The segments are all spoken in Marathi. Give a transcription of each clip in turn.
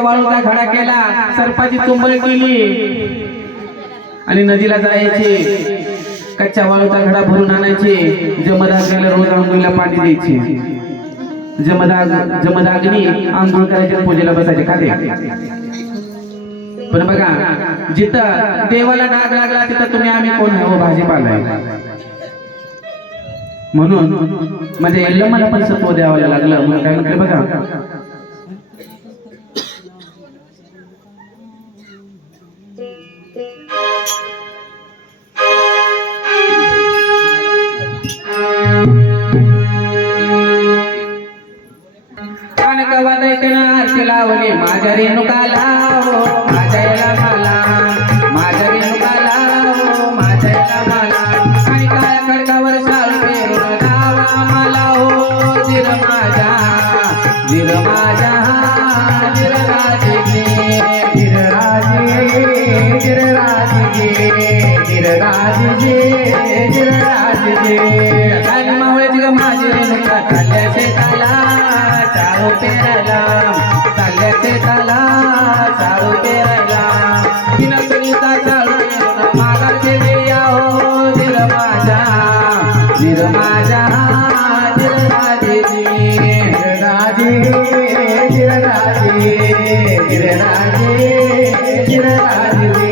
वाळूचा घडा केला सर्पाची चुंबळ केली. आणि नदीला जायचे. कच्च्या वाळूचा घडा भरून आणायचे. जमदाग्नीला रोज आंघोळीला पाणी द्यायचे. जमदाग जमदागनी आंघोळ करायचे पूजेला बसायचे. खाते पण बघा जिथं देवाला डाग लागला तिथं तुम्ही आम्ही कोण आहे? हो भाजीपाला म्हणून म्हणजे मला पण सत्व द्यावं लागलं. मग काय म्हटलं बघा माझ्या रेणुकाला हो माझ्या मला. माझ्या रेणुकाला हो माझ्या मला. आणि काळ्या खडकावर पेरून मला हो माझ्या. जिर माझ्या जिर राजे जिर राजे जिर राजे जिर राजे जिर राजे आणि मावळ्याची माझी रेणुका शेताला चाव पेरायला चालल्या शेताला चाळू पेरायला चाळू माघार हो माझ्या जिर माझ्या राजेची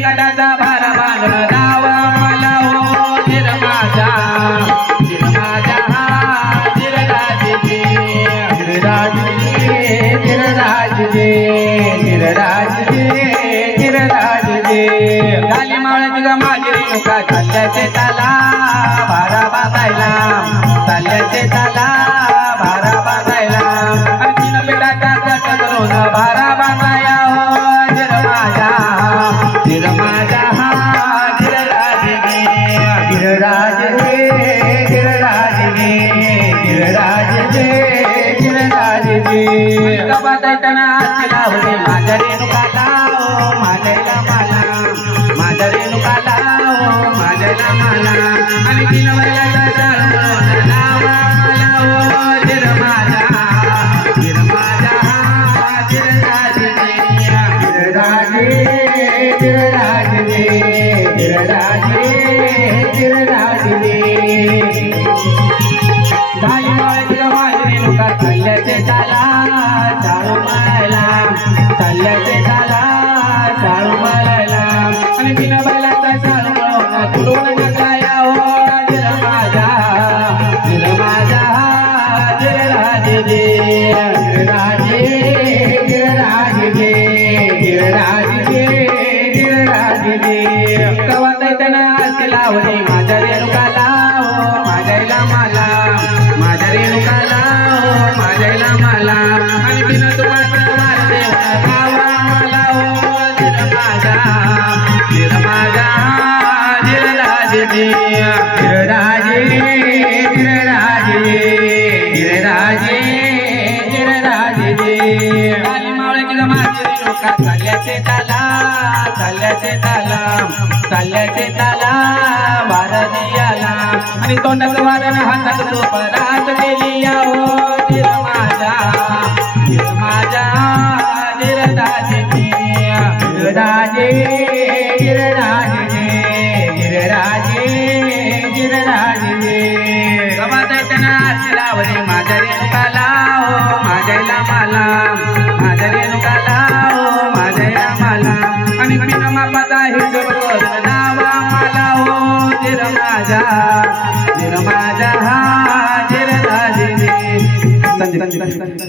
गटाचा भारा बांधणं दावा मला हो जिर माझा. जिर माझा गावात ऐकणं हात लावले माझ्या रेणुकाला हो माझ्या मला माझ्या रेणुकाला हो माझ्या मला आणि तीन रेणुका चालल्याचे चाळू चालू मारायला चालल्याचे चाळू चालू आणि बिना बैलाचा चालू म्हणून तुडून टाकाया हो माझा. जिर माझा राजे राजे राजे राजे हो माझ्या का चालल्याचे ताला चालल्याचे ताला चालल्याचे ताला वारणी आला. आणि तोंडाचं वारण हातात तो परात गेली यावो धीर माझा. माता बिना मापाचा नावा मला हो धीर माझा धीर माझा हा धीर राजे संजय संजय